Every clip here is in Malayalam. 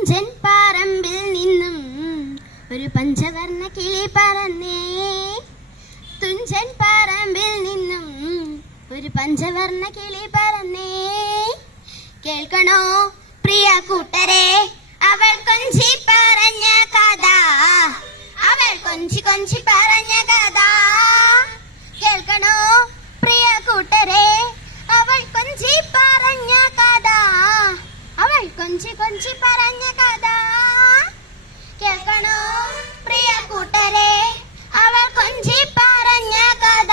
തുഞ്ചൻ പറമ്പിൽ നിന്നും ഒരു പഞ്ചവർണ്ണ കിളി പറന്നേ. തുഞ്ചൻ പറമ്പിൽ നിന്നും ഒരു പഞ്ചവർണ്ണ കിളി പറന്നേ. കേൾക്കണോ പ്രിയ കൂട്ടരെ അവൾ കൊഞ്ചി പറഞ്ഞ കഥ, അവൾ കൊഞ്ചി കൊഞ്ചി പറഞ്ഞ കഥ. കേൾക്കണോ പ്രിയ കൂട്ടരെ അവൾ കൊഞ്ചി പറഞ്ഞ കഥ, അവൾ കൊഞ്ചി കൊഞ്ചി പറഞ്ഞ കഥ. കേൾക്കണോ പ്രിയ കൂട്ടരെ അവൾ കൊഞ്ചി പറഞ്ഞ കഥ,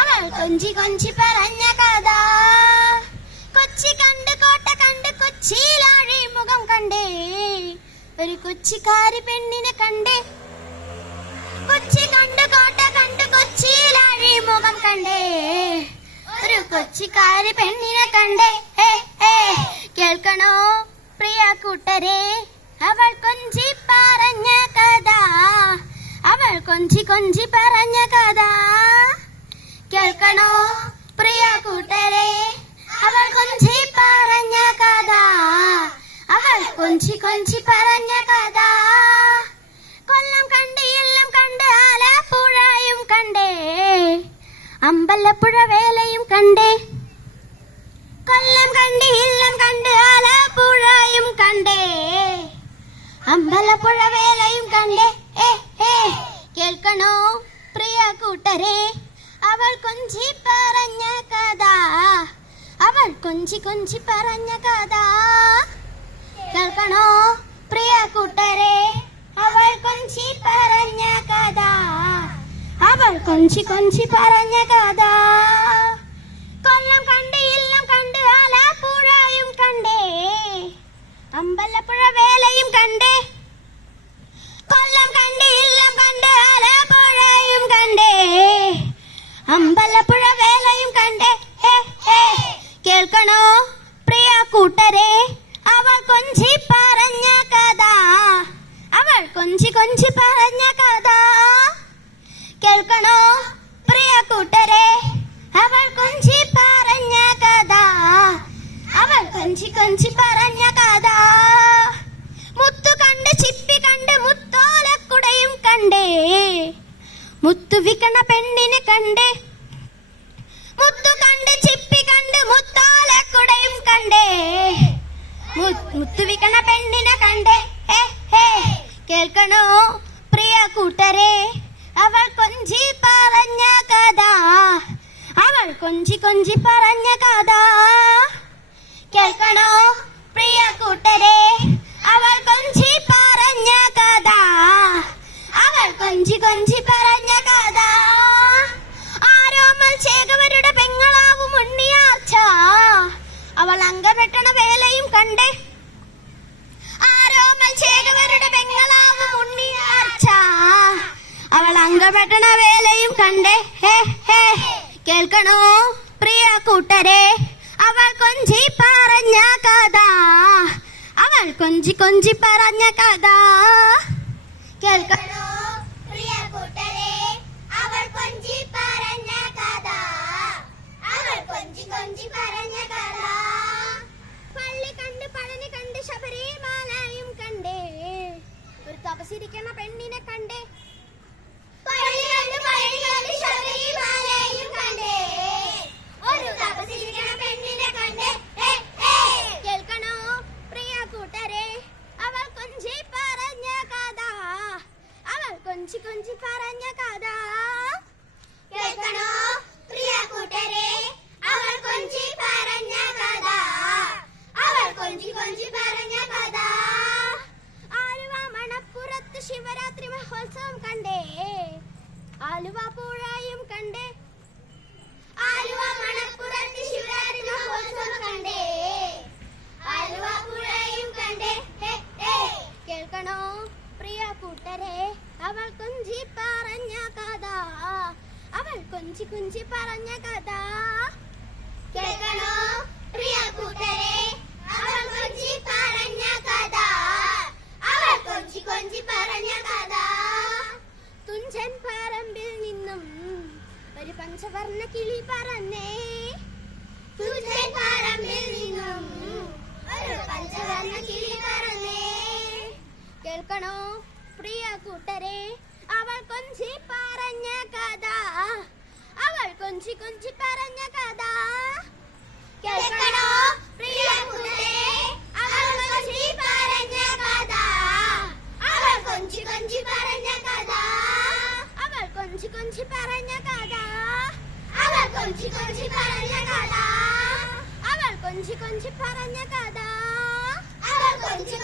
അവൾ കൊഞ്ചി കൊഞ്ചി പറഞ്ഞ കഥ. കൊച്ചി കണ്ട് കോട്ട കണ്ട് കൊച്ചിയിലാഴി മുഖം കണ്ടേ, ഒരു കൊച്ചിക്കാരി പെണ്ണിനെ കണ്ടേ. കൊച്ചി കണ്ട് കോട്ട കണ്ട് കൊച്ചിയിലാഴി മുഖം കണ്ടേ, ഒരു കൊച്ചിക്കാരി പെണ്ണിനെ കണ്ടേ. കേൾക്കണോ പ്രിയ കൂട്ടരെ അവൾ കൊഞ്ചി പറഞ്ഞ കഥ, അവൾ കൊഞ്ചി കൊഞ്ചി പറഞ്ഞ കഥ. കേൾക്കണോ പ്രിയ കൂട്ടരെ അവൾ കൊഞ്ചി പറഞ്ഞ കഥ, അവൾ കൊഞ്ചി കൊഞ്ചി പറഞ്ഞ കഥ. കൊല്ലം കണ്ട് ഇല്ലം കണ്ട് ആലപ്പുഴയും കണ്ടേ, അമ്പലപ്പുഴ വേലയും കണ്ടേ. കൊല്ലം കണ്ട് ഇല്ലം കണ്ട് ആലപ്പുഴയും കണ്ടേ, അമ്പലപ്പുഴ വേലയും കണ്ടേ. കേൾക്കണോ പ്രിയ കൂട്ടരെ അവൾ കൊഞ്ചി പറഞ്ഞ കഥ, അവൾ കൊഞ്ചി കൊഞ്ചി പറഞ്ഞ കഥ. കേൾക്കണോ പ്രിയ കൂട്ടരെ അവൾ കൊഞ്ചി പറഞ്ഞ കഥ, അവൾ കൊഞ്ചി കൊഞ്ചി പറഞ്ഞ കഥ. കൊല്ലം കണ്ട് ഇല്ലം കണ്ട് ആലപ്പുഴയും കണ്ടേ, അമ്പലപ്പുഴ വേലയും കണ്ടേ. കൊല്ലം കണ്ട് ഇല്ലം കണ്ട് ആലപ്പുഴയും കണ്ടേ, അമ്പലപ്പുഴ വേലയും കണ്ടേ. കേൾക്കണോ പ്രിയ കൂട്ടരെ അവൾ കൊഞ്ചി പറഞ്ഞ കഥ, അവൾ കൊഞ്ചി കൊഞ്ചി പറഞ്ഞ കഥ. കേൾക്കണോ പ്രിയ കൂട്ടരെ അവൾ കൊഞ്ചി പറഞ്ഞ കഥ, അവൾ കൊഞ്ചി കൊഞ്ചി പറഞ്ഞ കഥ. മുത്തു കണ്ട് ചിപ്പി കണ്ട് മുത്തോലക്കുടയും കണ്ടേ, മുത്തു വിക്കണ പെണ്ണിനെ കണ്ടേ. മുത്തു കണ്ട് ചിപ്പി കണ്ട് മുത്തോലക്കുടയും കണ്ടേ, മുത്തു വിക്കണ പെണ്ണിനെ കണ്ടേ. കേൾക്കണോ പ്രിയ കൂട്ടരെ അവൾ കൊഞ്ചി പറഞ്ഞ കഥ, അവൾ കൊഞ്ചി കൊഞ്ചി പറഞ്ഞ കഥ. കേൾക്കണോ പ്രിയ കൂട്ടരെ അവൾ കൊഞ്ചി പറഞ്ഞ കഥ, അവൾ കൊഞ്ചി കൊഞ്ചി പറഞ്ഞ കഥ. ആരോമൽ ചേകവരുടെ പെങ്ങളാവും ഉണ്ണിയാർച്ച, അവൾ അങ്കമെട്ടണ വേലയും കണ്ടേ. ആരോമൽ ചേകവരുടെ പെങ്ങളാവും ഉണ്ണിയാർച്ച, അവൾ അങ്കമെട്ടണ വേലയും കണ്ടേ. കേൾക്കണോ പ്രിയ കൂട്ടരെ അവൾ കൊഞ്ചി പറഞ്ഞ കഥ, അവൾ കൊഞ്ചി കൊഞ്ചി പറഞ്ഞ കഥ. കേൾക്കണോ പ്രിയ കൂട്ടരെ അവൾ കൊഞ്ചി പറഞ്ഞ കഥ, അവൾ കൊഞ്ചി കൊഞ്ചി പറഞ്ഞ കഥ. പള്ളി കണ്ട് പഴനി കണ്ട് ശബരിമലയും കണ്ടേ, ഒരു തപസിരിക്കണ പെണ്ണിനെ കണ്ടേ. പള്ളി കണ്ട് പഴനി കണ്ട് ശബരിമലയും കണ്ടേ, ഒരു തപസിരിക്കണ പെണ്ണിനെ കണ്ടേ. കേൾക്കണോ പ്രിയ കൂട്ടരെ അവൾ കൊഞ്ചി പറഞ്ഞ കഥ, അവൾ കൊഞ്ചി കൊഞ്ചി പറഞ്ഞ കഥ. കേൾക്കണോ പ്രിയ കൂട്ടരെ അവൾ കൊഞ്ചി പറഞ്ഞ കഥ, അവൾ കൊഞ്ചി കൊഞ്ചി പറഞ്ഞ കഥ. ആലുവ മണപ്പുറത്ത് ശിവരാത്രി മഹോത്സവം കണ്ടേ, ആലുവ പുഴയും കണ്ടേ. ആലുവ മണപ്പുറത്ത് ശിവരാത്രി മഹോത്സവം കണ്ടേ, ആലുവ പുഴയും കണ്ടേ. കേൾക്കണോ പ്രിയ കൂട്ടരെ അവൾ കൊഞ്ചി പറഞ്ഞ കഥ, അവൾ കൊഞ്ചി കൊഞ്ചി പറഞ്ഞ കഥ. കേൾക്കണോ പ്രിയ കൂട്ടരെ അവൾ കൊഞ്ചി പറഞ്ഞ കഥ, അവൾ കൊഞ്ചി കൊഞ്ചി പറഞ്ഞ കഥ. തുഞ്ചൻ പറമ്പിൽ നിന്നും ഒരു പഞ്ചവർണ്ണ കിളി പറന്നേ, തുഞ്ചൻ പറമ്പിൽ നിന്നും ഒരു പഞ്ചവർണ്ണ കിളി പറന്നേ. കേൾക്കണോ പ്രിയ കൂട്ടരെ, അവൾ കൊഞ്ചി പറഞ്ഞ കഥ, അവൾ കൊഞ്ചി കൊഞ്ചി പറഞ്ഞ കഥ. കേൾക്കണോ പ്രിയ കൂട്ടരെ, അവൾ കൊഞ്ചി പറഞ്ഞ കഥ, അവൾ കൊഞ്ചി കൊഞ്ചി പറഞ്ഞ കഥ, അവൾ കൊഞ്ചി കൊഞ്ചി പറഞ്ഞ കഥ, അവൾ കൊഞ്ചി കൊഞ്ചി പറഞ്ഞ കഥ, അവൾ കൊഞ്ചി കൊഞ്ചി പറഞ്ഞ കഥ, അവൾ കൊഞ്ചി